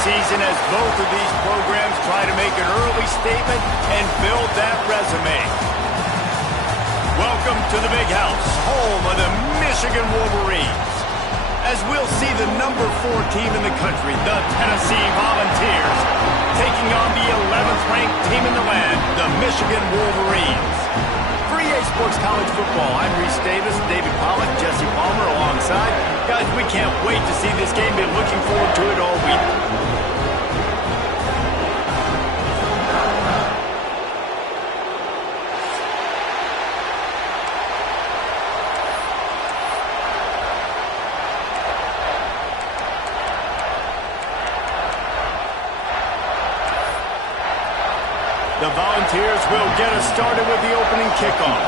season as both of these programs try to make an early statement and build that resume. Welcome to the Big House, home of the Michigan Wolverines. As we'll see the number 4 team in the country, the Tennessee Volunteers, taking on the 11th ranked team in the land, the Michigan Wolverines. For EA Sports College Football, I'm Reese Davis, David Pollack, Jesse Palmer alongside. Guys, we can't wait to see this game. Been looking forward to it all week. The Volunteers will get us started with the opening kickoff.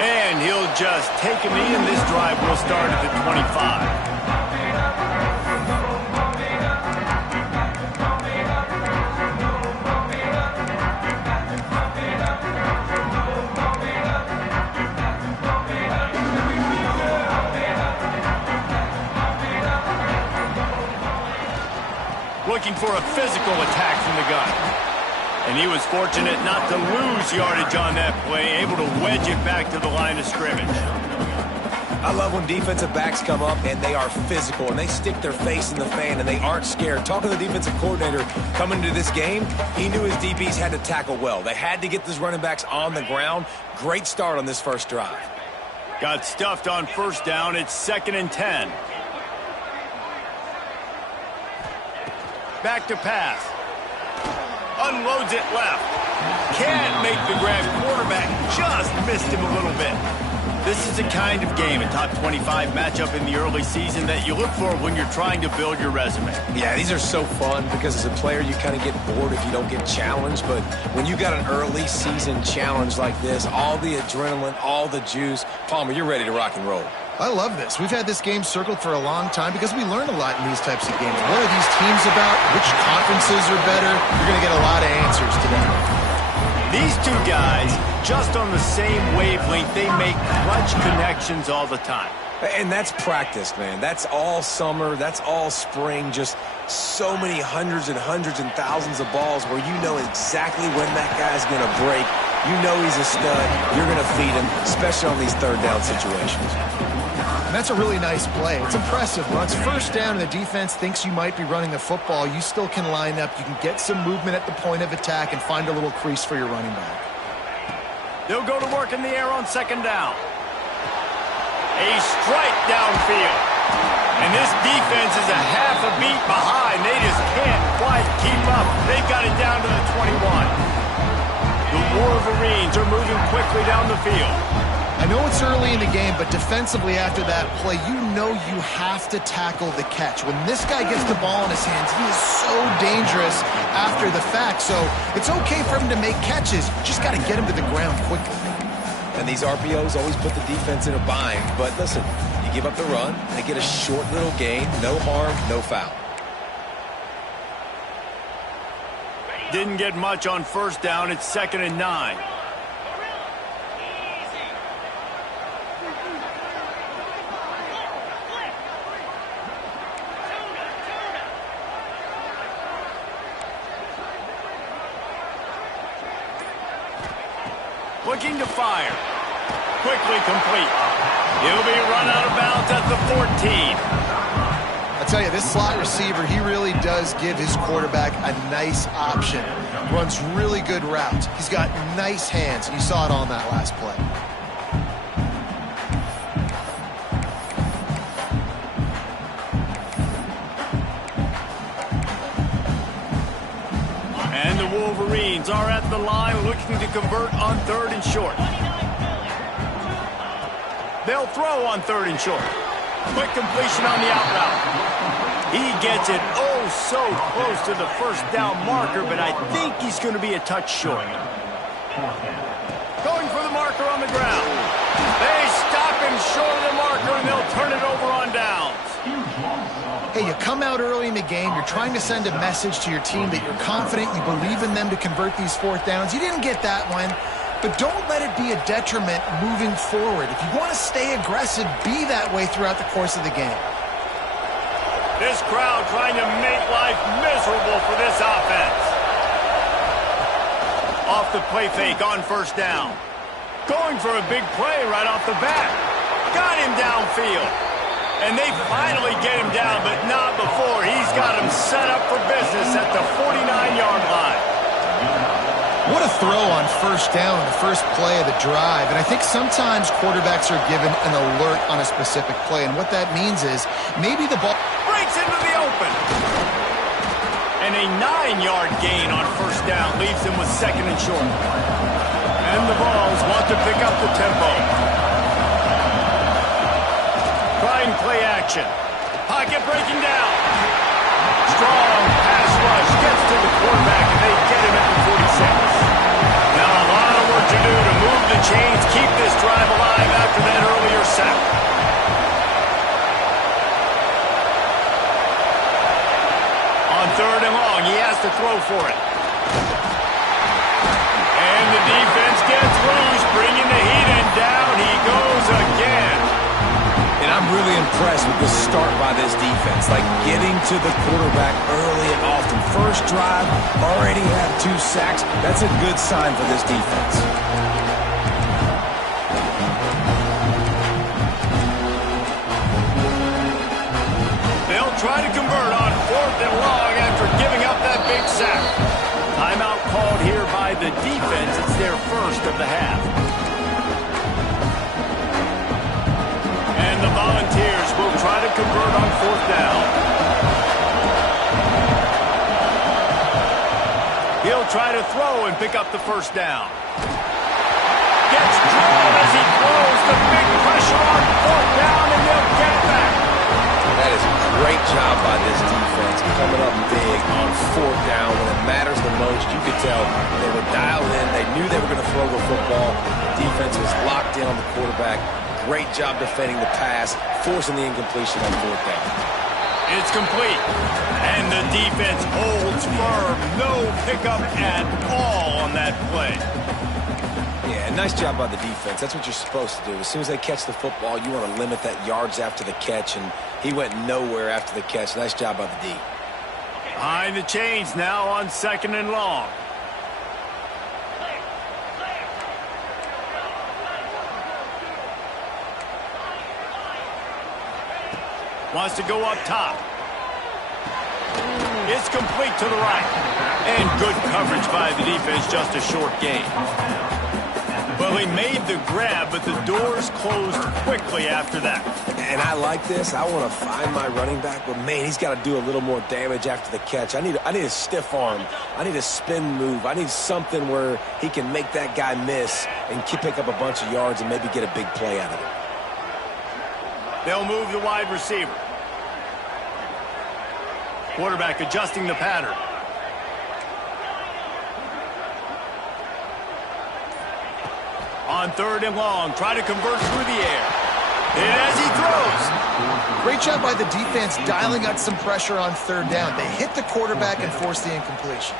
And he'll just take a knee, and this drive will start at the 25. Looking for a physical attack from the gun. And he was fortunate not to lose yardage on that play, able to wedge it back to the line of scrimmage. I love when defensive backs come up and they are physical and they stick their face in the fan and they aren't scared. Talking to the defensive coordinator coming into this game, he knew his DBs had to tackle well. They had to get these running backs on the ground. Great start on this first drive. Got stuffed on first down. It's 2nd and 10. Back to pass. Unloads it left. Can't make the grab. Quarterback just missed him a little bit. This is the kind of game, a top 25 matchup in the early season, that you look for when you're trying to build your resume. Yeah, these are so fun because as a player you kind of get bored if you don't get challenged. But when you got an early season challenge like this, all the adrenaline, all the juice, Palmer, you're ready to rock and roll. I love this. We've had this game circled for a long time because we learn a lot in these types of games. What are these teams about? Which conferences are better? You're going to get a lot of answers today. These two guys, just on the same wavelength, they make clutch connections all the time. And that's practice, man. That's all summer. That's all spring. Just so many hundreds and thousands of balls where you know exactly when that guy's going to break. You know he's a stud. You're going to feed him, especially on these third down situations. And that's a really nice play. It's impressive. When it's first down and the defense thinks you might be running the football, you still can line up. You can get some movement at the point of attack and find a little crease for your running back. They'll go to work in the air on 2nd down. A strike downfield. And this defense is a half a beat behind. They just can't quite keep up. They've got it down to the 21. The Wolverines are moving quickly down the field. I know it's early in the game, but defensively after that play, you know you have to tackle the catch. When this guy gets the ball in his hands, he is so dangerous after the fact. So it's okay for him to make catches. Just got to get him to the ground quickly. And these RPOs always put the defense in a bind. But listen, you give up the run, they get a short little gain, no harm, no foul. Didn't get much on first down. It's 2nd and 9. Looking to fire. Quickly complete. He'll be run out of bounds at the 14. I tell you, this slot receiver, he really does give his quarterback a nice option. Runs really good routes. He's got nice hands. You saw it on that last play. And the Wolverines are at the line looking to convert on 3rd and short. They'll throw on 3rd and short. Quick completion on the out route. He gets it oh so close to the first down marker, but I think he's going to be a touch short. Going for the marker on the ground. They stop him short of the marker, and they'll turn it over on downs. Hey, you come out early in the game, you're trying to send a message to your team that you're confident, you believe in them to convert these fourth downs. You didn't get that one, but don't let it be a detriment moving forward. If you want to stay aggressive, be that way throughout the course of the game. This crowd trying to make life miserable for this offense. Off the play fake on first down. Going for a big play right off the bat. Got him downfield. And they finally get him down, but not before. He's got him set up for business at the 49-yard line. What a throw on first down, the first play of the drive. And I think sometimes quarterbacks are given an alert on a specific play. And what that means is maybe the ball breaks into the open. And a 9-yard gain on first down leaves him with second and short. And the Vols want to pick up the tempo. Trying play action. Pocket breaking down. Strong pass rush gets to the quarterback, and they get him at the 46. Now a lot of work to do to move the chains, keep this drive alive after that earlier sack. On third and long, he has to throw for it. And the defense gets loose, bringing the heat, and down he goes again. And I'm really impressed with the start by this defense. Like getting to the quarterback early and often. First drive, already had 2 sacks. That's a good sign for this defense. They'll try to convert on fourth and long after giving up that big sack. Timeout called here by the defense. It's their first of the half. And the Volunteers will try to convert on fourth down. He'll try to throw and pick up the first down. Gets drilled as he throws. The big pressure on fourth down, and they'll get it back. That is a great job by this defense, coming up big on fourth down when it matters the most. You could tell they were dialed in. They knew they were going to throw the football. Defense was locked in on the quarterback. Great job defending the pass, forcing the incompletion on fourth down. It's complete, and the defense holds firm. No pickup at all on that play. Yeah, nice job by the defense. That's what you're supposed to do. As soon as they catch the football, you want to limit that yards after the catch, and he went nowhere after the catch. Nice job by the D. Behind the chains now on second and long. Wants to go up top. It's complete to the right. And good coverage by the defense, just a short gain. Well, he made the grab, but the doors closed quickly after that. And I like this. I want to find my running back, but, man, he's got to do a little more damage after the catch. I need a stiff arm. I need a spin move. I need something where he can make that guy miss and pick up a bunch of yards and maybe get a big play out of it. They'll move the wide receiver. Quarterback adjusting the pattern. On third and long, try to convert through the air. And as he throws. Great job by the defense dialing out some pressure on third down. They hit the quarterback and forced the incompletion.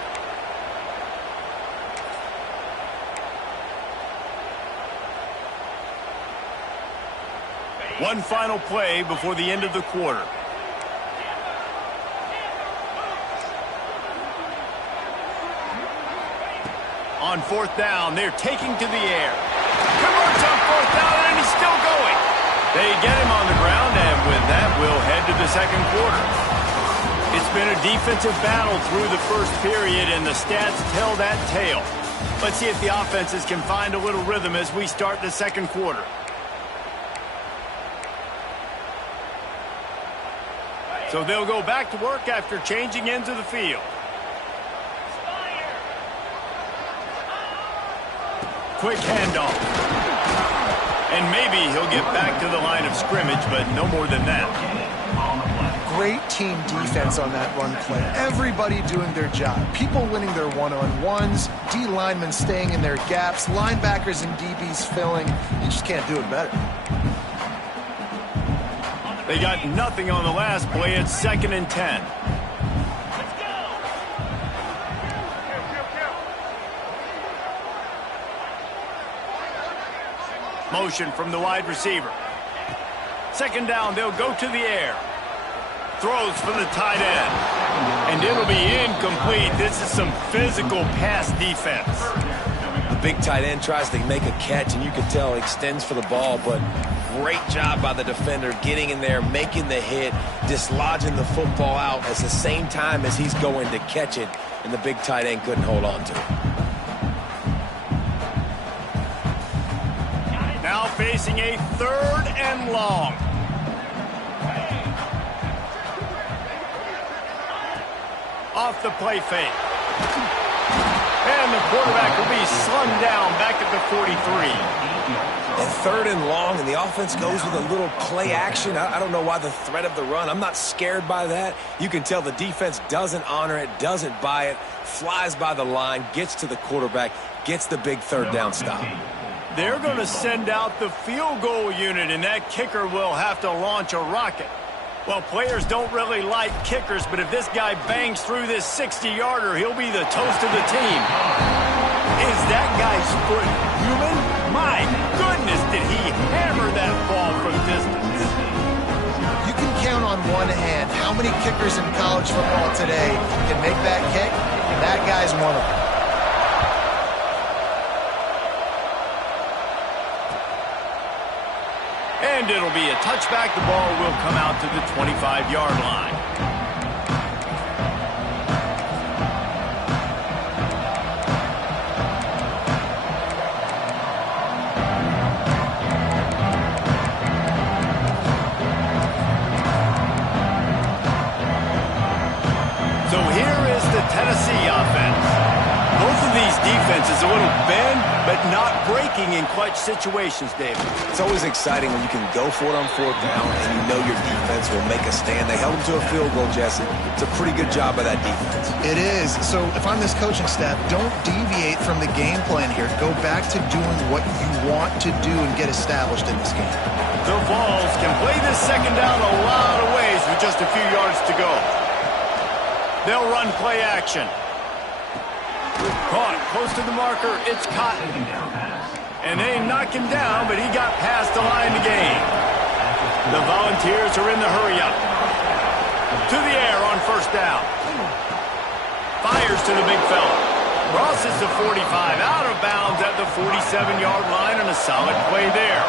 One final play before the end of the quarter. On fourth down, they're taking to the air. Converts on fourth down, and he's still going. They get him on the ground, and with that, we'll head to the second quarter. It's been a defensive battle through the first period, and the stats tell that tale. Let's see if the offenses can find a little rhythm as we start the second quarter. So they'll go back to work after changing into the field. Quick handoff. And maybe he'll get back to the line of scrimmage, but no more than that. Great team defense on that run play. Everybody doing their job. People winning their one-on-ones, D linemen staying in their gaps, linebackers and DBs filling. You just can't do it better. They got nothing on the last play. It's 2nd and 10. Motion from the wide receiver. 2nd down, they'll go to the air. Throws from the tight end. And it'll be incomplete. This is some physical pass defense. The big tight end tries to make a catch, and you can tell he extends for the ball, but great job by the defender getting in there, making the hit, dislodging the football out at the same time as he's going to catch it, and the big tight end couldn't hold on to it. Now facing a 3rd and long. Off the play fake. And the quarterback will be slung down back at the 43. And 3rd and long, and the offense goes with a little play action. I don't know why the threat of the run. I'm not scared by that. You can tell the defense doesn't honor it, doesn't buy it, flies by the line, gets to the quarterback, gets the big 3rd down stop. They're going to send out the field goal unit, and that kicker will have to launch a rocket. Well, players don't really like kickers, but if this guy bangs through this 60-yarder, he'll be the toast of the team. Is that guy's foot human? My goodness, did he hammer that ball from distance. You can count on one hand how many kickers in college football today can make that kick, and that guy's one of them. And it'll be a touchback. The ball will come out to the 25-yard line. So here is the Tennessee offense. Both of these defenses a little bend, but not breaking in clutch situations, David. It's always exciting when you can go for it on 4th down and you know your defense will make a stand. They held them to a field goal, Jesse. It's a pretty good job by that defense. It is. So if I'm this coaching staff, don't deviate from the game plan here. Go back to doing what you want to do and get established in this game. The Vols can play this 2nd down a lot of ways with just a few yards to go. They'll run play action. Caught close to the marker. It's Cotton. And they knock him down, but he got past the line to gain. The Volunteers are in the hurry-up. To the air on 1st down. Fires to the big fella. Crosses the 45, out of bounds at the 47-yard line, and a solid play there.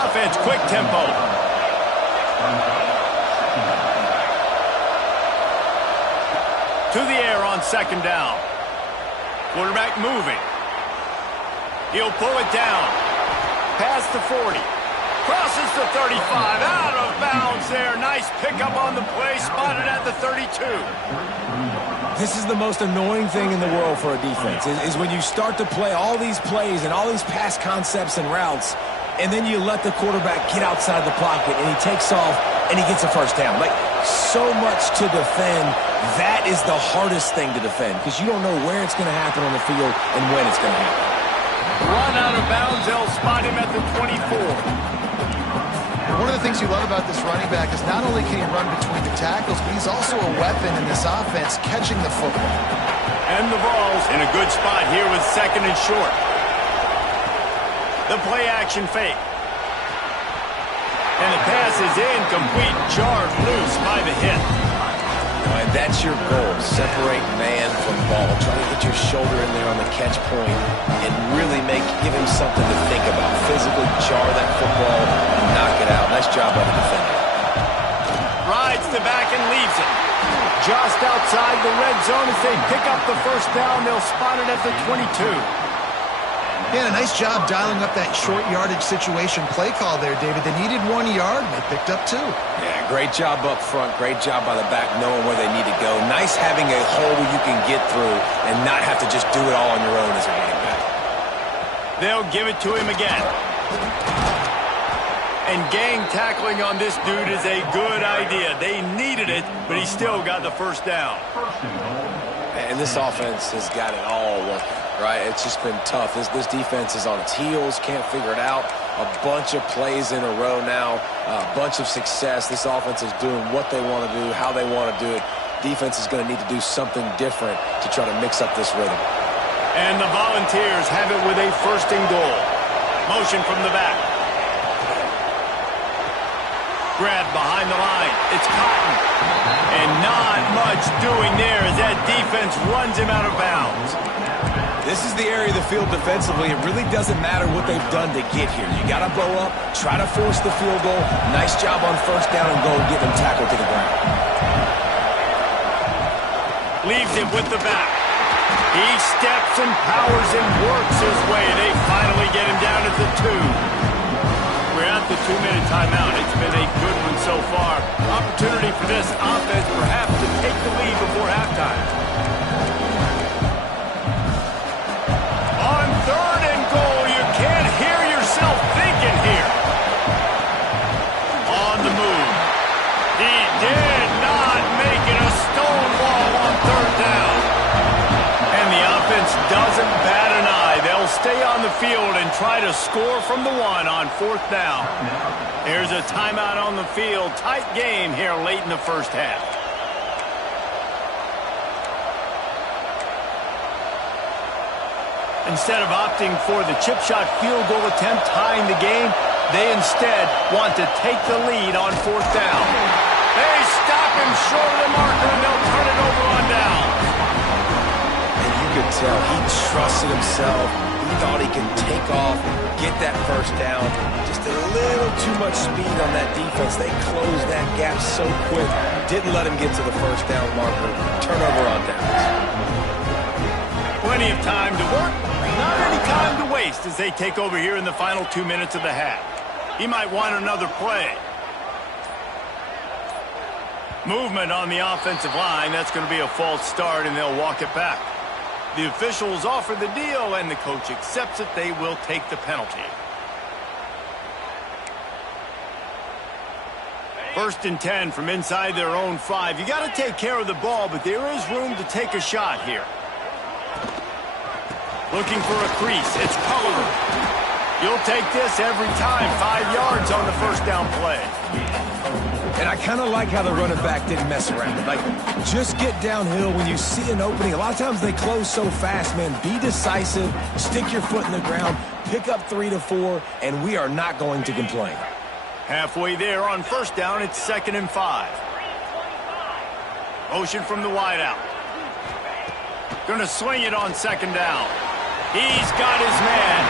Offense, quick tempo. To the air on 2nd down. Quarterback moving. He'll pull it down. Past the 40. Crosses the 35. Out of bounds there. Nice pickup on the play. Spotted at the 32. This is the most annoying thing in the world for a defense, is when you start to play all these plays and all these pass concepts and routes, and then you let the quarterback get outside the pocket, and he takes off, and he gets a 1st down. Like, so much to defend. That is the hardest thing to defend because you don't know where it's going to happen on the field and when it's going to happen. Run out of bounds. They'll spot him at the 24. One of the things you love about this running back is not only can he run between the tackles, but he's also a weapon in this offense catching the football. And the Vols in a good spot here with 2nd and short. The play action fake. And the pass is incomplete, jarred loose by the hit. And that's your goal. Separate man from ball. Try to get your shoulder in there on the catch point and really give him something to think about. Physically jar that football and knock it out. Nice job by the defender. Rides the back and leaves it. Just outside the red zone as they pick up the 1st down. They'll spot it at the 22. Yeah, a nice job dialing up that short yardage situation play call there, David. They needed 1 yard, and they picked up 2. Yeah, great job up front. Great job by the back knowing where they need to go. Nice having a hole where you can get through and not have to just do it all on your own as a running back. They'll give it to him again. And gang tackling on this dude is a good idea. They needed it, but he still got the 1st down. And this offense has got it all working, right? It's just been tough. This defense is on its heels, can't figure it out. A bunch of plays in a row now, a bunch of success. This offense is doing what they want to do, how they want to do it. Defense is going to need to do something different to try to mix up this rhythm. And the Volunteers have it with a 1st and goal. Motion from the back. Grab behind the line. It's Cotton. And not much doing there as that defense runs him out of bounds. This is the area of the field defensively. It really doesn't matter what they've done to get here. You got to blow up, try to force the field goal. Nice job on 1st down and goal, get them tackled to the ground. Leaves it with the back. He steps and powers and works his way. They finally get him down at the 2. We're at the 2-minute timeout. It's been a good one so far. Opportunity for this offense perhaps to take the lead before halftime. On 3rd and goal, you can't hear yourself thinking here. On the move. He did not make it a stonewall on 3rd down. And the offense doesn't bat an eye. They'll stay on the field and try to score from the 1 on 4th down. There's a timeout on the field. Tight game here late in the 1st half. Instead of opting for the chip shot field goal attempt tying the game, they instead want to take the lead on 4th down. They stop him short of the marker and they'll turn it over on down. You could tell he trusted himself. He thought he could take off, get that 1st down. Just a little too much speed on that defense. They closed that gap so quick. Didn't let him get to the 1st down marker. Turnover on downs. Plenty of time to work. Not any time to waste as they take over here in the final 2 minutes of the half. He might want another play. Movement on the offensive line. That's going to be a false start, and they'll walk it back. The officials offer the deal, and the coach accepts it. They will take the penalty. 1st and 10 from inside their own 5. You got to take care of the ball, but there is room to take a shot here. Looking for a crease. It's Culliver. You'll take this every time. 5 yards on the 1st down play. And I kind of like how the running back didn't mess around. Like, just get downhill when you see an opening. A lot of times they close so fast, man. Be decisive, stick your foot in the ground, pick up 3 to 4, and we are not going to complain. Halfway there on 1st down, it's 2nd and 5. Motion from the wideout. Going to swing it on 2nd down. He's got his man.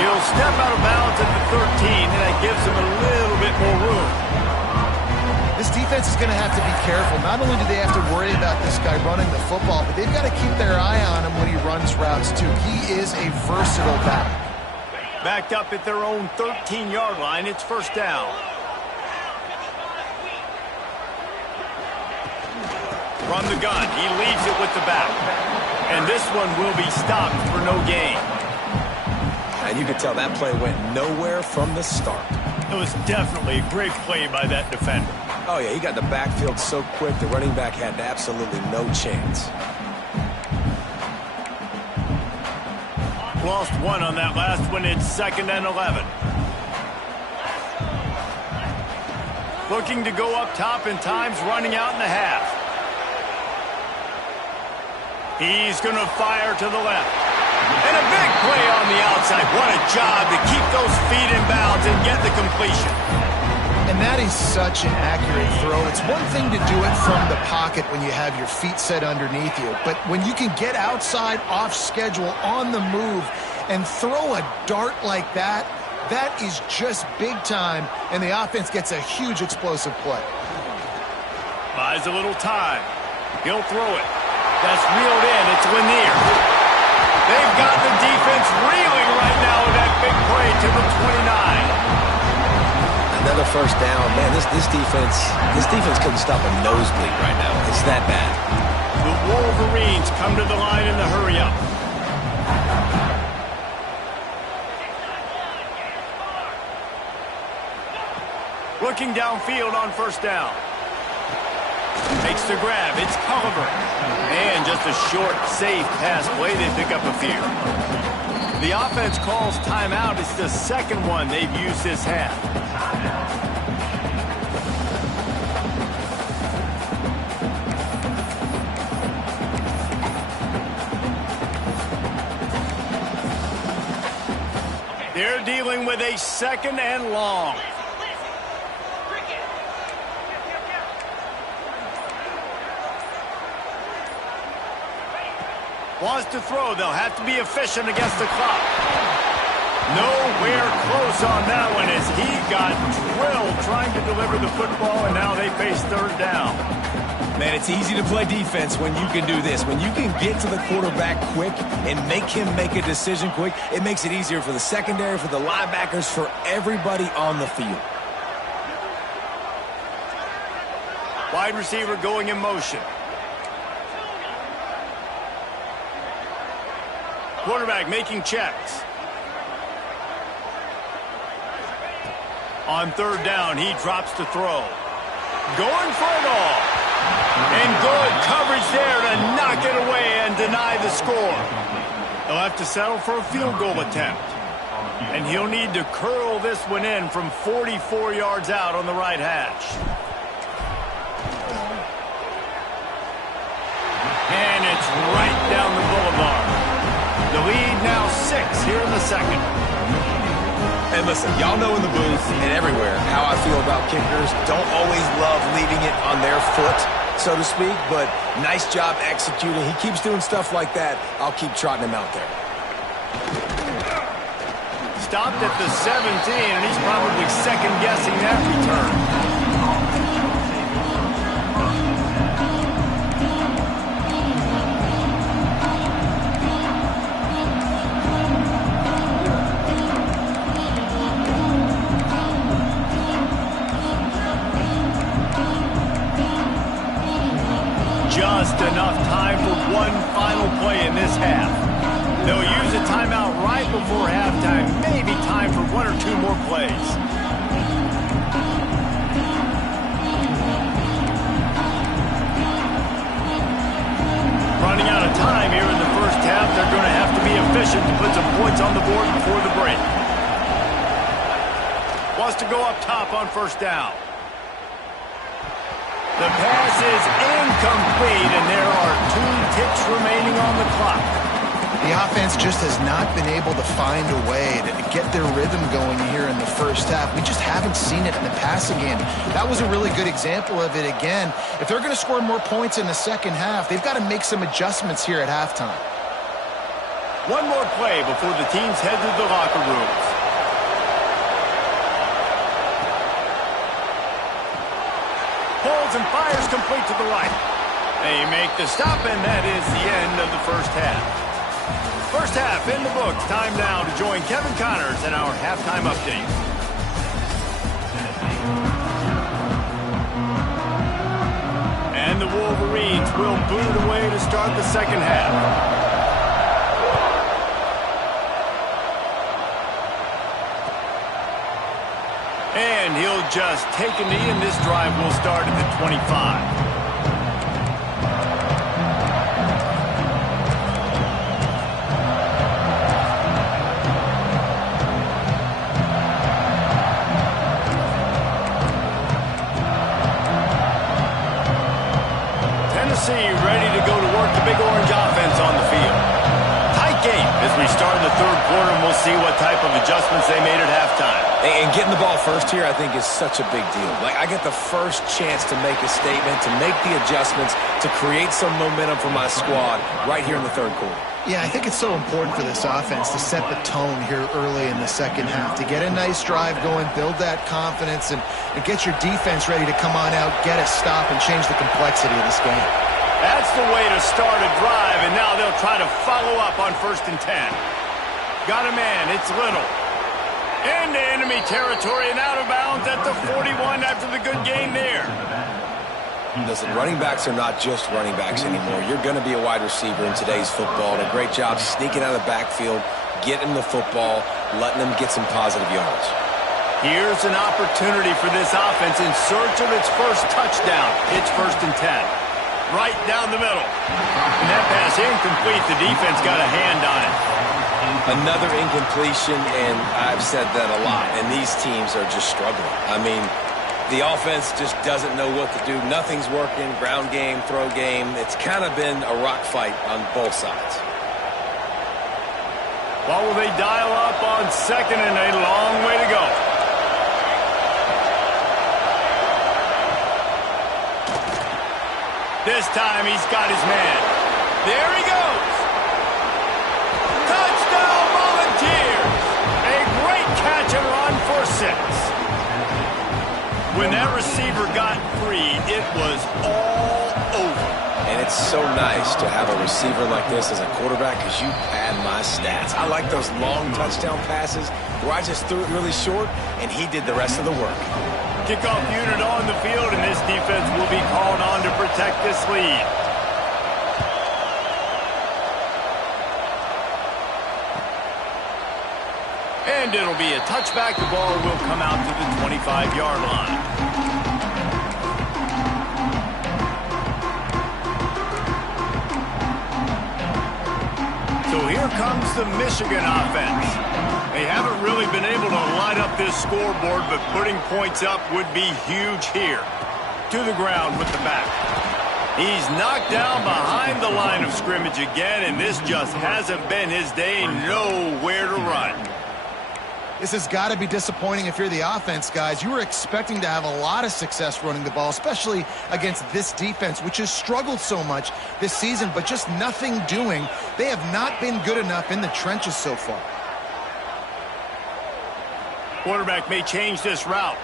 He'll step out of bounds at the 13, and that gives him a little bit more room. This defense is going to have to be careful. Not only do they have to worry about this guy running the football, but they've got to keep their eye on him when he runs routes, too. He is a versatile back. Backed up at their own 13-yard line, it's 1st down. From the gun, he leaves it with the back. And this one will be stopped for no gain. And you can tell that play went nowhere from the start. It was definitely a great play by that defender. Oh, yeah, he got the backfield so quick, the running back had absolutely no chance. Lost 1 on that last one. It's 2nd and 11. Looking to go up top, and time's running out in the half. He's going to fire to the left. And a big play on the outside. What a job to keep those feet in bounds and get the completion. And that is such an accurate throw. It's one thing to do it from the pocket when you have your feet set underneath you, but when you can get outside, off schedule, on the move, and throw a dart like that, that is just big time, and the offense gets a huge explosive play. Buys a little time. He'll throw it. That's reeled in. It's Lanier. They've got the defense reeling right now with that big play to the 29. Another 1st down. Man, this defense couldn't stop a nosebleed right now. It's that bad. The Wolverines come to the line in the hurry-up. Looking downfield on 1st down. Makes the grab. It's Culliver. And just a short, safe pass play. They pick up a few. The offense calls timeout. It's the second one they've used this half. They're dealing with a second and long. Wants to throw. They'll have to be efficient against the clock. Nowhere close on that one as he got drilled trying to deliver the football, and now they face third down. Man, it's easy to play defense when you can do this. When you can get to the quarterback quick and make him make a decision quick, it makes it easier for the secondary, for the linebackers, for everybody on the field. Wide receiver going in motion. Quarterback making checks. On third down, he drops to throw. Going for it all. And good coverage there to knock it away and deny the score. They'll have to settle for a field goal attempt. And he'll need to curl this one in from 44 yards out on the right hash. And it's right down the boulevard. The lead now 6 here in the second. And listen, y'all know in the booth and everywhere how I feel about kickers. Don't always love leaving it on their foot, so to speak, but nice job executing. He keeps doing stuff like that. I'll keep trotting him out there. Stopped at the 17, and he's probably second-guessing that return. Just enough time for one final play in this half. They'll use a timeout right before halftime. Maybe time for one or two more plays. Running out of time here in the first half. They're going to have to be efficient to put some points on the board before the break. Wants to go up top on first down. The pass is incomplete, and there are 2 ticks remaining on the clock. The offense just has not been able to find a way to get their rhythm going here in the first half. We just haven't seen it in the passing game. That was a really good example of it again. If they're going to score more points in the second half, they've got to make some adjustments here at halftime. One more play before the teams head to the locker rooms. Pulls and fires complete to the right. They make the stop, and that is the end of the first half. First half in the books. Time now to join Kevin Connors in our halftime update. And the Wolverines will boot it away to start the second half. And he'll just take a knee, and this drive will start at the 25. Tennessee ready to go to work the Big Orange offense on the field. Tight game as we start in the third quarter, and we'll see what type of adjustments they made at halftime. And getting the ball first here, I think, is such a big deal. Like, I get the first chance to make a statement, to make the adjustments, to create some momentum for my squad right here in the third quarter. Yeah, I think it's so important for this offense to set the tone here early in the second half, to get a nice drive going, build that confidence, and get your defense ready to come on out, get a stop, and change the complexity of this game. That's the way to start a drive, and now they'll try to follow up on 1st and 10. Got a man, it's Little. Into enemy territory and out of bounds at the 41 after the good gain there. Listen, running backs are not just running backs anymore. You're going to be a wide receiver in today's football, and a great job sneaking out of the backfield, getting the football, letting them get some positive yards. Here's an opportunity for this offense in search of its first touchdown. It's 1st and 10. Right down the middle. And that pass incomplete. The defense got a hand on it. Another incompletion, and I've said that a lot, and these teams are just struggling. I mean, the offense just doesn't know what to do. Nothing's working. Ground game, throw game. It's kind of been a rock fight on both sides. What will they dial up on 2nd and a long way to go? This time he's got his man. There he goes. Touchdown Volunteers. A great catch and run for 6. When that receiver got free, it was all over. And it's so nice to have a receiver like this as a quarterback because you pad my stats. I like those long touchdown passes where I just threw it really short and he did the rest of the work. Kickoff unit on the field, and this defense will be called on to protect this lead. And it'll be a touchback. The ball will come out to the 25-yard line. So here comes the Michigan offense. They haven't really been able to light up this scoreboard, but putting points up would be huge here. To the ground with the back. He's knocked down behind the line of scrimmage again, and this just hasn't been his day. Nowhere to run. This has got to be disappointing if you're the offense, guys. You were expecting to have a lot of success running the ball, especially against this defense, which has struggled so much this season, but just nothing doing. They have not been good enough in the trenches so far. Quarterback may change this route.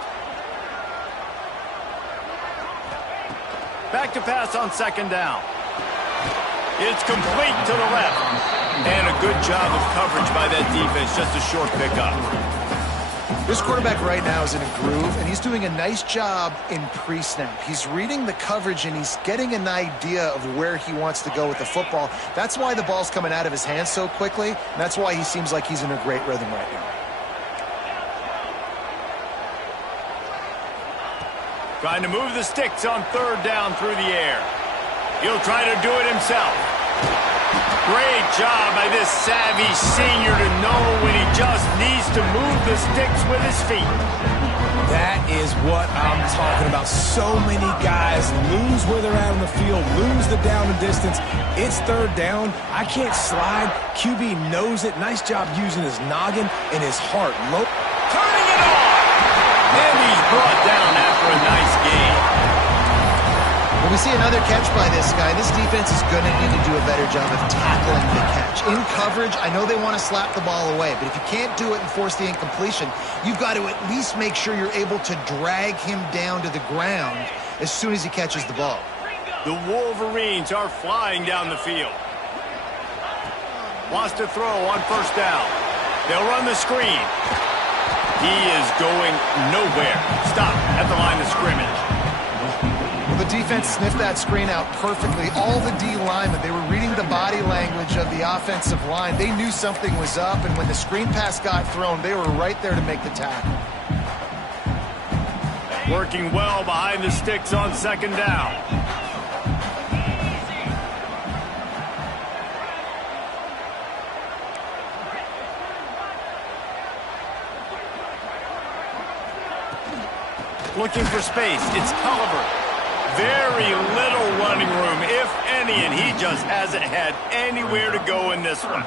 Back to pass on 2nd down. It's complete to the left. And a good job of coverage by that defense. Just a short pickup. This quarterback right now is in a groove, and he's doing a nice job in pre-snap. He's reading the coverage, and he's getting an idea of where he wants to go with the football. That's why the ball's coming out of his hands so quickly, and that's why he seems like he's in a great rhythm right now. Trying to move the sticks on 3rd down through the air. He'll try to do it himself. Great job by this savvy senior to know when he just needs to move the sticks with his feet. That is what I'm talking about. So many guys lose where they're at on the field, lose the down and distance. It's 3rd down. I can't slide. QB knows it. Nice job using his noggin and his heart. Turning it on. And he's brought down after a nice game. When we see another catch by this guy, this defense is going to need to do a better job of tackling the catch. In coverage, I know they want to slap the ball away, but if you can't do it and force the incompletion, you've got to at least make sure you're able to drag him down to the ground as soon as he catches the ball. The Wolverines are flying down the field. Wants to throw on 1st down. They'll run the screen. He is going nowhere. Stop at the line of scrimmage. The defense sniffed that screen out perfectly. All the D linemen, they were reading the body language of the offensive line. They knew something was up, and when the screen pass got thrown, they were right there to make the tackle. Working well behind the sticks on 2nd down. Looking for space. It's Culliver. Very little running room, if any, and he just hasn't had anywhere to go in this one.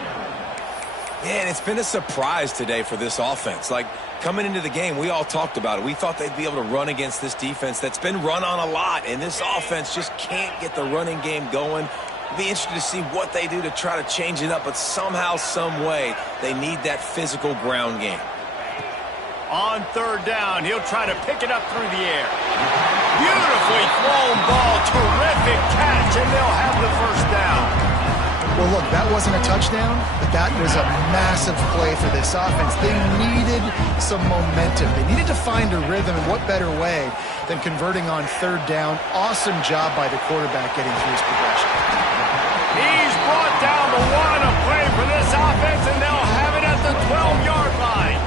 Man, it's been a surprise today for this offense. Like, coming into the game, we all talked about it. We thought they'd be able to run against this defense that's been run on a lot, and this offense just can't get the running game going. It'll be interesting to see what they do to try to change it up, but somehow, some way, they need that physical ground game. On 3rd down, he'll try to pick it up through the air. Beautifully thrown ball, terrific catch, and they'll have the 1st down. Well, look, that wasn't a touchdown, but that was a massive play for this offense. They needed some momentum. They needed to find a rhythm, and what better way than converting on 3rd down. Awesome job by the quarterback getting through his progression. He's brought down the 1 a play for this offense, and they'll have it at the 12-yard line.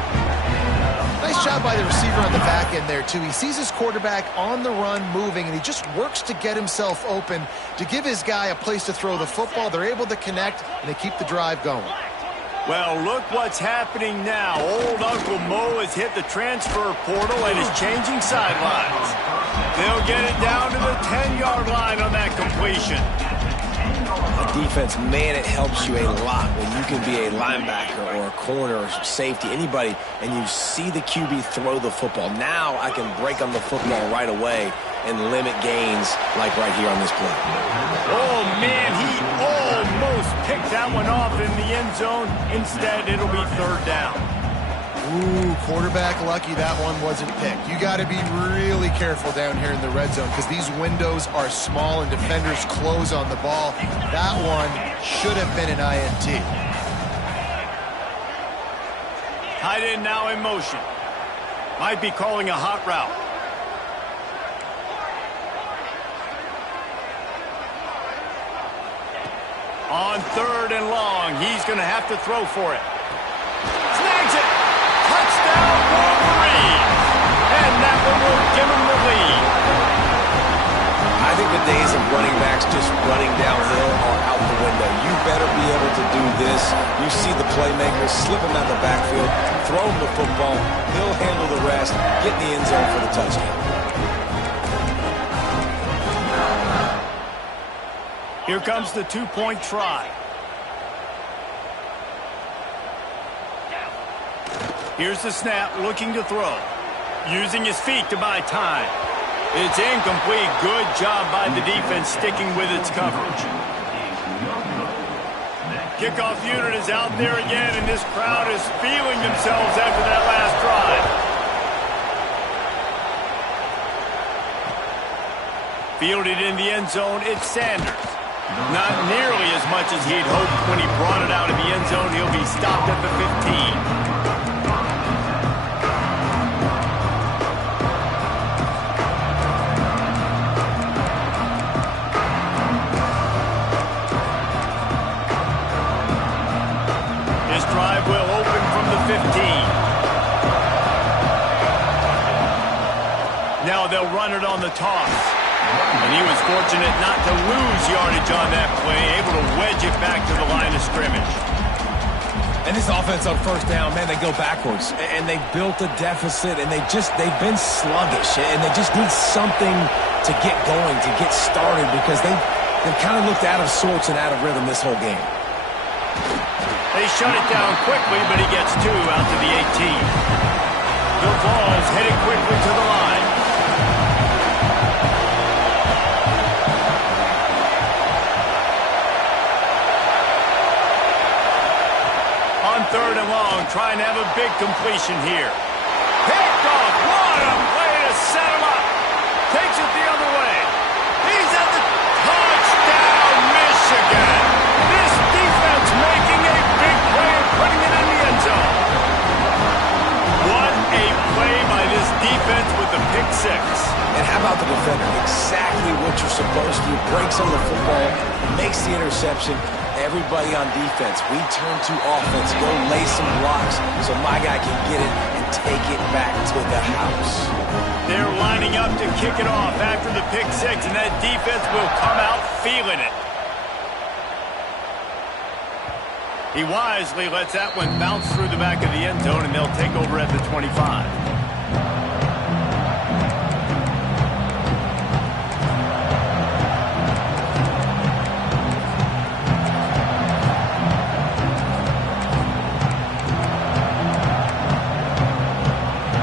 Nice Nice job by the receiver on the back end there, too. He sees his quarterback on the run moving, and he just works to get himself open to give his guy a place to throw the football. They're able to connect, and they keep the drive going. Well, look what's happening now. Old Uncle Mo has hit the transfer portal and is changing sidelines. They'll get it down to the 10-yard line on that completion. Defense, man, it helps you a lot when you can be a linebacker or a corner or safety, anybody, and you see the QB throw the football. Now I can break on the football right away and limit gains like right here on this play. Oh, man, he almost picked that one off in the end zone. Instead, it'll be third down. Ooh, quarterback lucky that one wasn't picked. You got to be really careful down here in the red zone because these windows are small and defenders close on the ball. That one should have been an INT. Tight end now in motion. Might be calling a hot route. On third and long, he's going to have to throw for it. Snags it! Touchdown, Wolverines! And that one will give him the lead. I think the days of running backs just running downhill are out the window. You better be able to do this. You see the playmaker, slip him out the backfield, throw him the football, he'll handle the rest, get in the end zone for the touchdown. Here comes the two-point try. Here's the snap, looking to throw. Using his feet to buy time. It's incomplete. Good job by the defense sticking with its coverage. Kickoff unit is out there again, and this crowd is feeling themselves after that last drive. Fielded in the end zone, it's Sanders. Not nearly as much as he'd hoped when he brought it out of the end zone. He'll be stopped at the 15. Drive will open from the 15. Now they'll run it on the toss. And he was fortunate not to lose yardage on that play, able to wedge it back to the line of scrimmage. And this offense on first down, man, they go backwards. And they built a deficit, and they've been sluggish. And they just need something to get going, to get started, because they've kind of looked out of sorts and out of rhythm this whole game. They shut it down quickly, but he gets two out to the 18. Bill Falls headed quickly to the line. On third and long, trying to have a big completion here. Picked off. What a play to set him up. Takes it the other way. He's at the touchdown, Michigan. This defense making a big play and putting it in the end zone. What a play by this defense with the pick six. And how about the defender? Exactly what you're supposed to do. Breaks on the football, makes the interception. Everybody on defense, we turn to offense. Go lay some blocks so my guy can get it and take it back to the house. They're lining up to kick it off after the pick six, and that defense will come out feeling it. He wisely lets that one bounce through the back of the end zone, and they'll take over at the 25.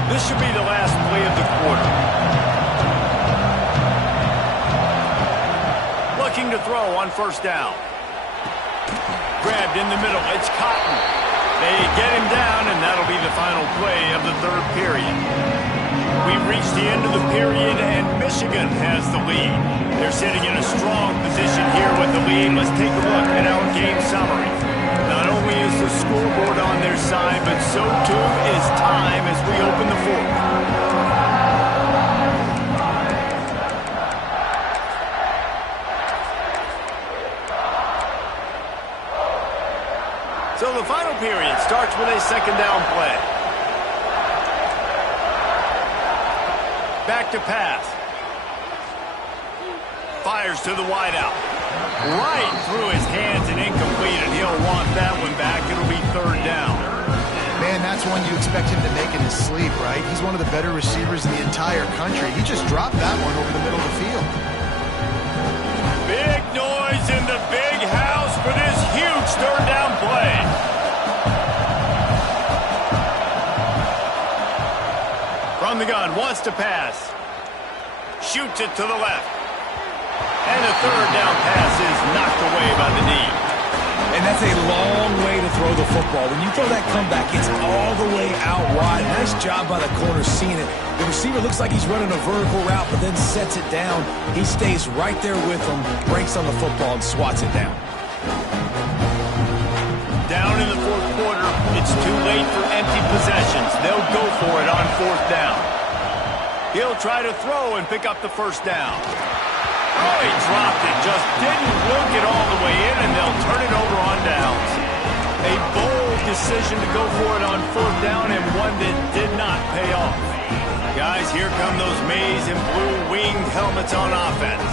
This should be the last play of the quarter. Looking to throw on first down. Grabbed in the middle. It's Cotton. They get him down, and that'll be the final play of the third period. We've reached the end of the period, and Michigan has the lead. They're sitting in a strong position here with the lead. Let's take a look at our game summary. Not only is the scoreboard on their side, but so too is time as we open the fourth. So the final period starts with a second down play. back to pass. Fires to the wideout. Right through his hands and incomplete, and he'll want that one back. It'll be third down. Man, that's one you expect him to make in his sleep, right? He's one of the better receivers in the entire country. He just dropped that one over the middle of the field. Big noise in the big house for this huge third down play. From the gun, wants to pass. Shoots it to the left. And a third down pass is knocked away by the knee. And that's a long way to throw the football. When you throw that comeback, it's all the way out wide. Nice job by the corner seeing it. The receiver looks like he's running a vertical route, but then sets it down. He stays right there with him, breaks on the football, and swats it down. Down in the fourth quarter, it's too late for empty possessions. They'll go for it on fourth down. He'll try to throw and pick up the first down. Oh, he dropped it, just didn't look it all the way in, and they'll turn it over on downs. A bold decision to go for it on fourth down, and one that did not pay off. Guys, here come those maize and blue winged helmets on offense.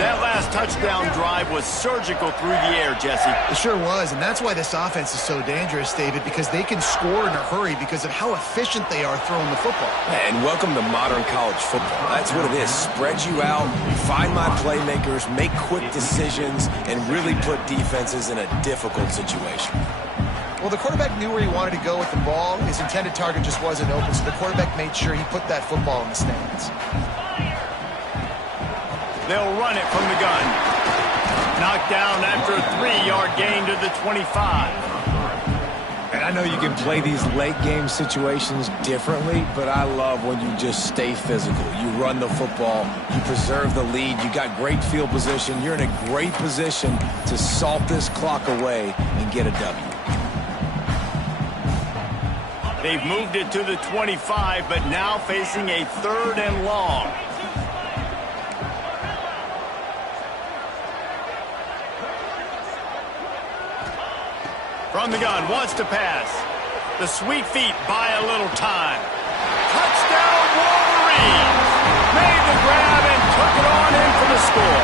That last touchdown drive was surgical through the air, Jesse. It sure was, and that's why this offense is so dangerous, David, because they can score in a hurry because of how efficient they are throwing the football. And welcome to modern college football. That's what it is. Spread you out, find my playmakers, make quick decisions, and really put defenses in a difficult situation. Well, the quarterback knew where he wanted to go with the ball. His intended target just wasn't open, so the quarterback made sure he put that football in the stands. They'll run it from the gun. Knocked down after a 3-yard gain to the 25. And I know you can play these late game situations differently, but I love when you just stay physical. You run the football, you preserve the lead, you got great field position. You're in a great position to salt this clock away and get a W. They've moved it to the 25, but now facing a third and long. From the gun, wants to pass. The sweet feet buy a little time. Touchdown, Wolverines! Made the grab and took it on in for the score.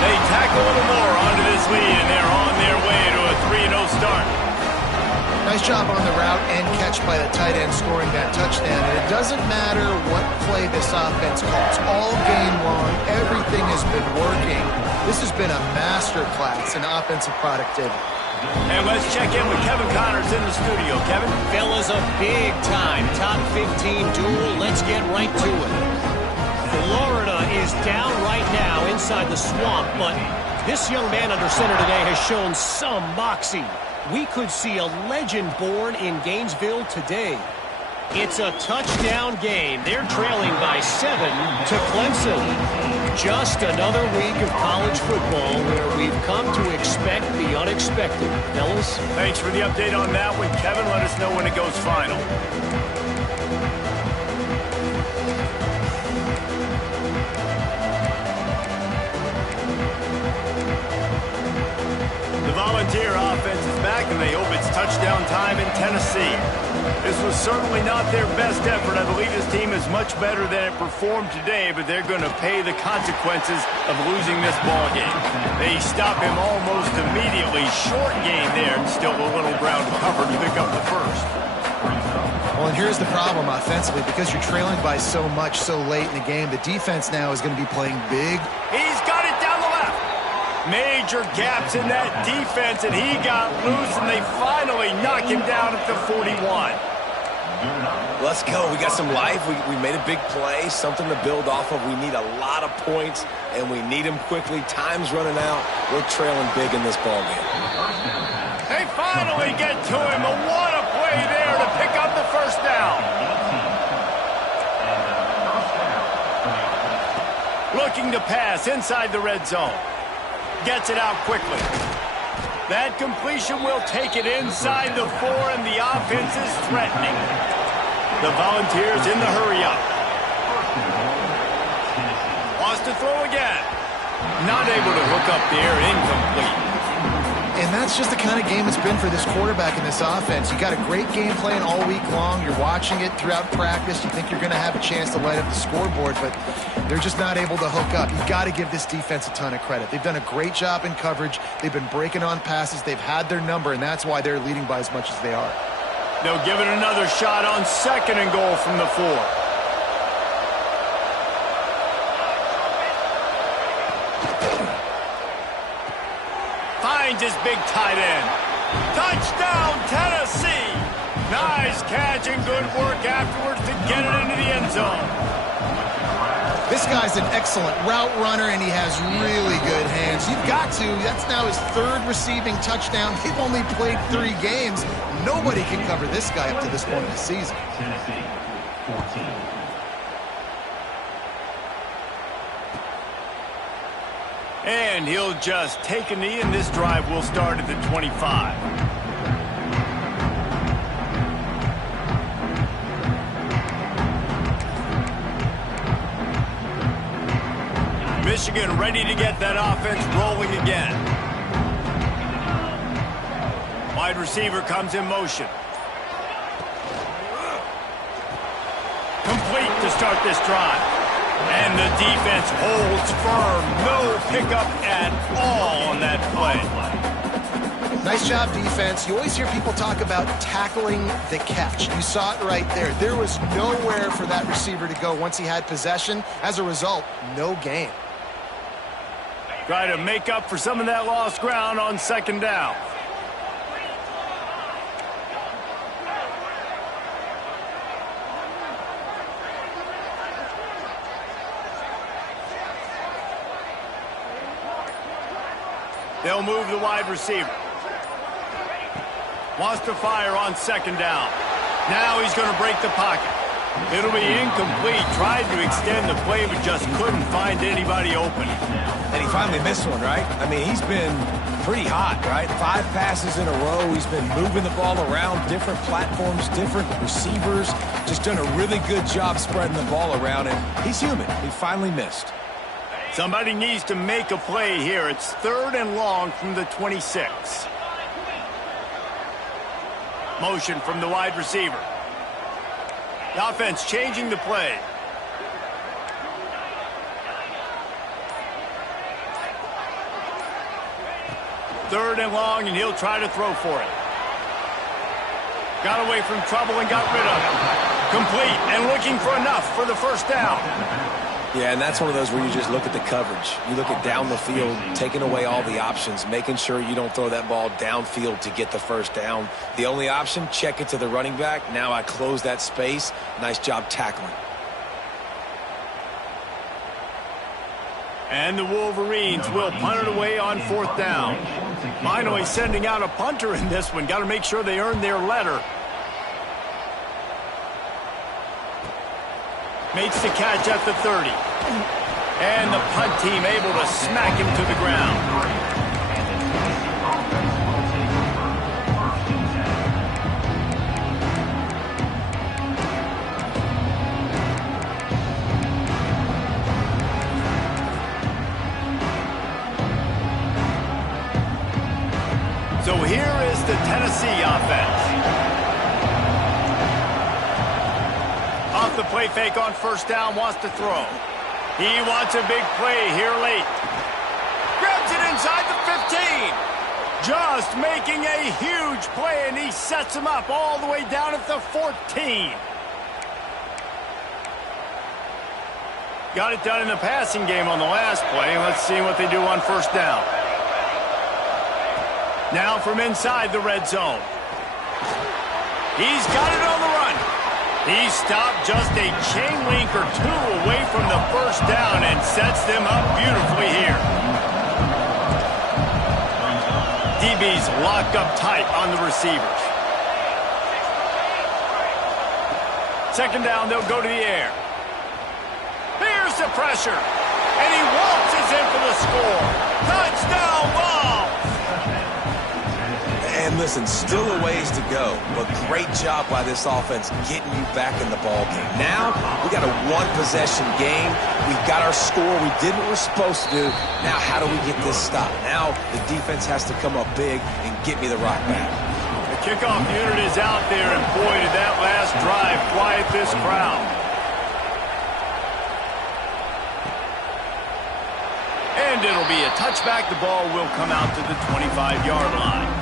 They tack a little more onto this lead, and they're on their way to a 3-0 start. Nice job on the route and catch by the tight end scoring that touchdown. And it doesn't matter what play this offense calls. All game long, everything has been working. This has been a masterclass in offensive productivity. And let's check in with Kevin Connors in the studio. Kevin? Fellas, a big-time top 15 duel. Let's get right to it. Florida is down right now inside the swamp, but this young man under center today has shown some moxie. We could see a legend born in Gainesville today. It's a touchdown game. They're trailing by 7 to Clemson. Just another week of college football where we've come to expect the unexpected. Fellas? Thanks for the update on that one, Kevin. Let us know when it goes final. The Volunteer offense is back, and they hope it's touchdown time in Tennessee. This was certainly not their best effort. I believe this team is much better than it performed today, but they're going to pay the consequences of losing this ball game. They stop him almost immediately. Short game there, and still a little ground to cover to pick up the first. Well, and here's the problem offensively. Because you're trailing by so much so late in the game, the defense now is going to be playing big. He's got it down the left. Major gaps in that defense, and he got loose, and they finally knock him down at the 41. Let's go. We got some life. We made a big play, something to build off of. We need a lot of points, and we need them quickly. Time's running out. We're trailing big in this ball game. They finally get to him. And what a play there to pick up the first down. Looking to pass inside the red zone. Gets it out quickly. That completion will take it inside the 4, and the offense is threatening. The Volunteers in the hurry-up. Wants to throw again. Not able to hook up there, incomplete. And that's just the kind of game it's been for this quarterback in this offense. You got a great game plan all week long. You're watching it throughout practice. You think you're going to have a chance to light up the scoreboard, but they're just not able to hook up. You've got to give this defense a ton of credit. They've done a great job in coverage. They've been breaking on passes. They've had their number, and that's why they're leading by as much as they are. They'll give it another shot on 2nd and goal from the 4. Finds his big tight end. Touchdown, Tennessee! Nice catch and good work afterwards to get it into the end zone. This guy's an excellent route runner, and he has really good hands. You've got to. That's now his 3rd receiving touchdown. They've only played 3 games. Nobody can cover this guy up to this point in the season. Tennessee, 14. And he'll just take a knee, and this drive will start at the 25. Michigan ready to get that offense rolling again. Wide receiver comes in motion. Complete to start this drive. And the defense holds firm. No pickup at all on that play. Nice job, defense. You always hear people talk about tackling the catch. You saw it right there. There was nowhere for that receiver to go once he had possession. As a result, no gain. Try to make up for some of that lost ground on 2nd down. They'll move the wide receiver. Wants to fire on 2nd down. Now he's going to break the pocket. It'll be incomplete. Tried to extend the play, but just couldn't find anybody open. And he finally missed one, right? I mean, he's been pretty hot, right? 5 passes in a row. He's been moving the ball around, different platforms, different receivers. Just done a really good job spreading the ball around, and he's human. He finally missed. Somebody needs to make a play here. It's 3rd and long from the 26. Motion from the wide receiver. The offense changing the play. Third and long, and he'll try to throw for it. Got away from trouble and got rid of it. Complete and looking for enough for the 1st down. Yeah, and that's one of those where you just look at the coverage. You look at down the field, taking away all the options, making sure you don't throw that ball downfield to get the 1st down. The only option, check it to the running back. Now I close that space. Nice job tackling. And the Wolverines will punt it away on 4th down. Finally sending out a punter in this one. Got to make sure they earn their letter. Makes the catch at the 30. And the punt team able to smack him to the ground. So here is the Tennessee offense. Off the play fake on 1st down, wants to throw. He wants a big play here late. Grabs it inside the 15. Just making a huge play, and he sets him up all the way down at the 14. Got it done in the passing game on the last play. Let's see what they do on 1st down. Now from inside the red zone. He's got it on the run. He stopped just a chain link or 2 away from the 1st down and sets them up beautifully here. DB's locked up tight on the receivers. 2nd down, they'll go to the air. Here's the pressure. And he waltzes in for the score. Touchdown ball. And Listen, still a ways to go, but great job by this offense getting you back in the ball game. Now, we got a one-possession game. We got our score. We did what we're supposed to do. Now, how do we get this stopped? Now, the defense has to come up big and get me the rock back. The kickoff unit is out there, and boy, did that last drive quiet this crowd. And it'll be a touchback. The ball will come out to the 25-yard line.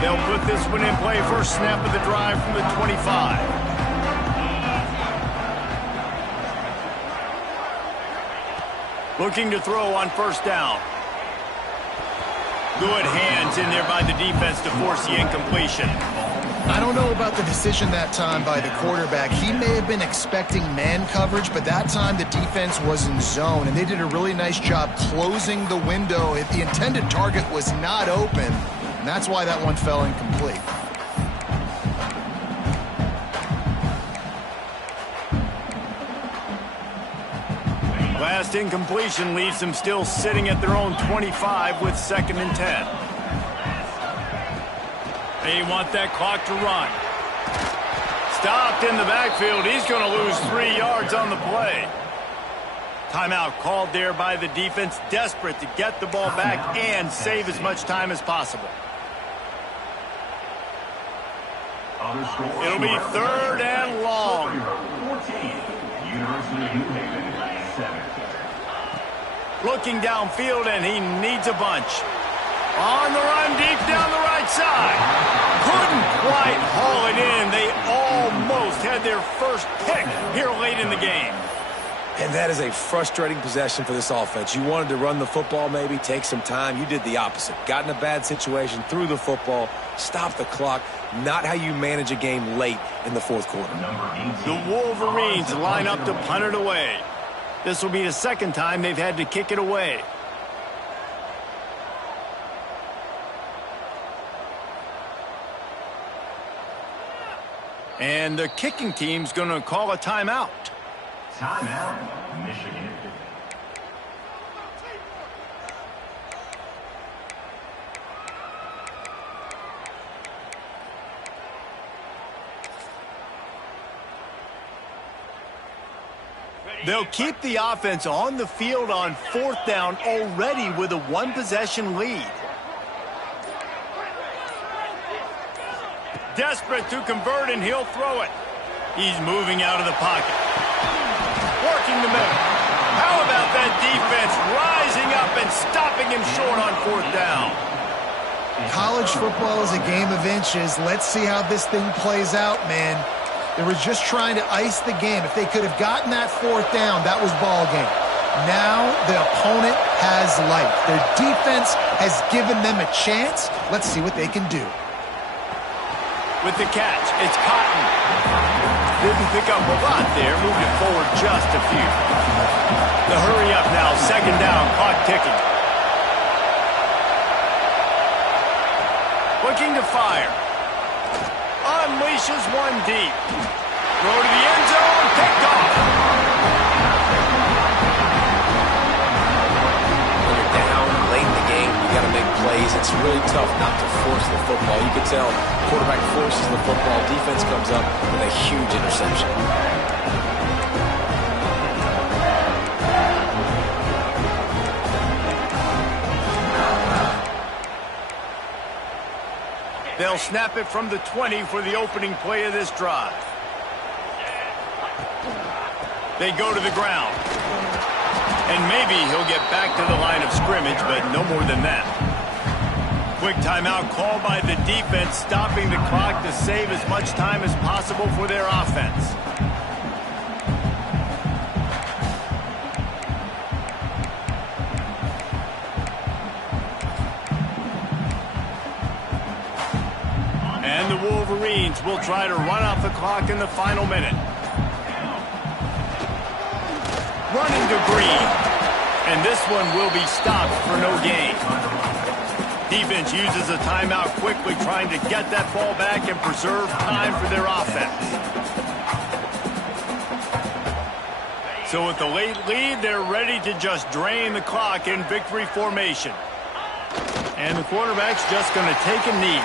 They'll put this one in play. First snap of the drive from the 25. Looking to throw on first down. Good hands in there by the defense to force the incompletion. I don't know about the decision that time by the quarterback. He may have been expecting man coverage, but that time the defense was in zone, and they did a really nice job closing the window. If the intended target was not open, and that's why that one fell incomplete. Last incompletion leaves them still sitting at their own 25 with 2nd and 10. They want that clock to run. Stopped in the backfield. He's going to lose 3 yards on the play. Timeout called there by the defense, desperate to get the ball back and save as much time as possible. It'll be 3rd and long. Looking downfield, and he needs a bunch. On the run, deep down the right side. Couldn't quite haul it in. They almost had their first pick here late in the game. And that is a frustrating possession for this offense. You wanted to run the football, maybe take some time. You did the opposite. Got in a bad situation, threw the football, stopped the clock. Not how you manage a game late in the 4th quarter. The Wolverines line up to punt it away. This will be the 2nd time they've had to kick it away. And the kicking team's going to call a timeout. Timeout, Michigan. They'll keep the offense on the field on 4th down already with a one-possession lead. Desperate to convert, and he'll throw it. He's moving out of the pocket. Working the middle. How about that defense rising up and stopping him short on 4th down? College football is a game of inches. Let's see how this thing plays out, man. They were just trying to ice the game. If they could have gotten that 4th down, that was ball game. Now the opponent has life. Their defense has given them a chance. Let's see what they can do. With the catch, it's Cotton. Didn't pick up a lot there, moved it forward just a few. The hurry up now, 2nd down, clock ticking. Looking to fire. Unleashes one deep. Throw to the end zone, picked off. When you're down late in the game, you got to make plays. It's really tough not to force the football. You can tell quarterback forces the football. Defense comes up with a huge interception. They'll snap it from the 20 for the opening play of this drive. They go to the ground. And maybe he'll get back to the line of scrimmage, but no more than that. Quick timeout called by the defense, stopping the clock to save as much time as possible for their offense. And the Wolverines will try to run off the clock in the final minute. Running to Green. And this one will be stopped for no gain. Defense uses a timeout quickly, trying to get that ball back and preserve time for their offense. So with the late lead, they're ready to just drain the clock in victory formation. And the quarterback's just going to take a knee.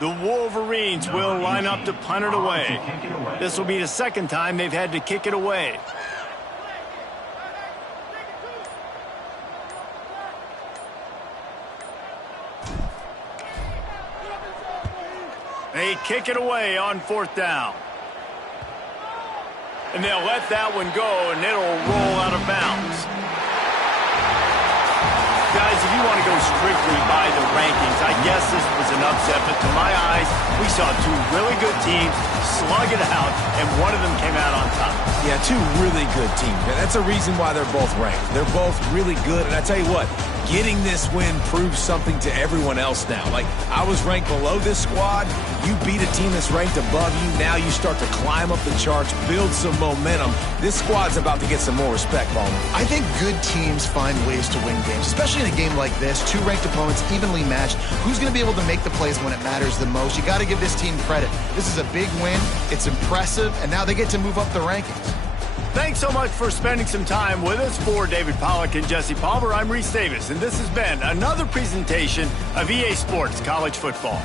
The Wolverines will line up to punt it away. This will be the second time they've had to kick it away. They kick it away on 4th down. And they'll let that one go, and it'll roll out of bounds. Guys, if you want to go strictly by the rankings, I guess this was an upset, but to my eyes, we saw two really good teams slug it out, and one of them came out on top. Yeah, two really good teams. And that's a reason why they're both ranked. They're both really good, and I tell you what, getting this win proves something to everyone else now. Like, I was ranked below this squad. You beat a team that's ranked above you. Now you start to climb up the charts, build some momentum. This squad's about to get some more respect, Ballman. I think good teams find ways to win games, especially in a game like this. Two ranked opponents, evenly matched. Who's going to be able to make the plays when it matters the most? You got to give this team credit. This is a big win. It's impressive, and now they get to move up the rankings. Thanks so much for spending some time with us. For David Pollack and Jesse Palmer, I'm Reese Davis, and this has been another presentation of EA Sports College Football.